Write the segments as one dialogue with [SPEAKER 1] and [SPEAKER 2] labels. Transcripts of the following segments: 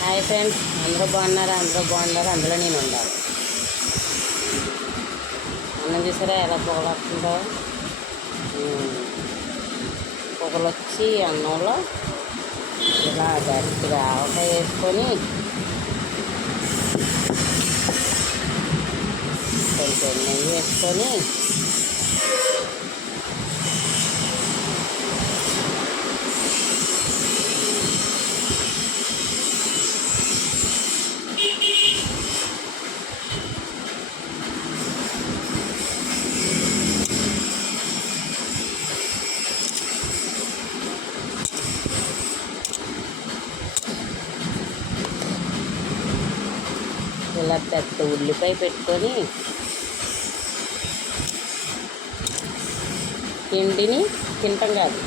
[SPEAKER 1] Hi friends అందరూ బాగున్నారా? అందరూ బాగున్నారు అందులో నేను ఉండాలి. అన్నం చూసారా? ఎలా పొగలు వస్తుందో? పొగలు వచ్చి అన్నంలో ఇలా గట్టిగా ఆవకాయ వేసుకొని కొంచెం నెయ్యి వేసుకొని ఇలా పెద్ద ఉల్లిపాయ పెట్టుకొని తిండిని తింటాం కాదు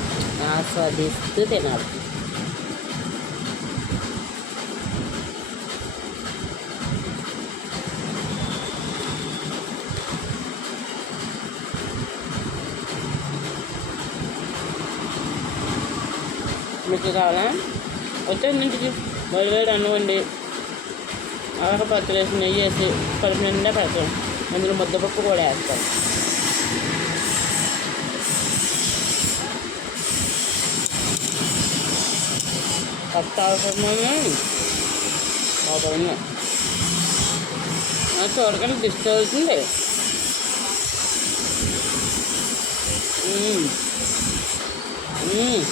[SPEAKER 1] ఆస్వాదిస్తూ తినాలి. మీకు కావాలా? వచ్చే ఇంటికి. వేడి వేడి వండి ఆక పత్తి వేసి నెయ్యి వేసి కడుపు నిండా పెడతాం అందులో ముద్దపప్పు కూడా వేస్తాం పప్పు అవసరమని అవసరం చూడకండి దిష్టి అవుతుంది మ్మ్. మ్మ్.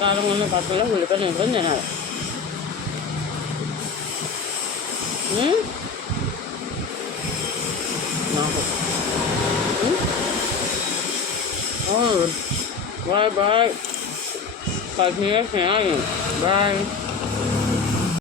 [SPEAKER 1] കാലം കൊണ്ട് പത്തുള്ള വിളിക്കാൻ നോക്കും ഞാനത് ഓ ബൈ ബൈ പത്നിയെ സ്നേഹം ബൈ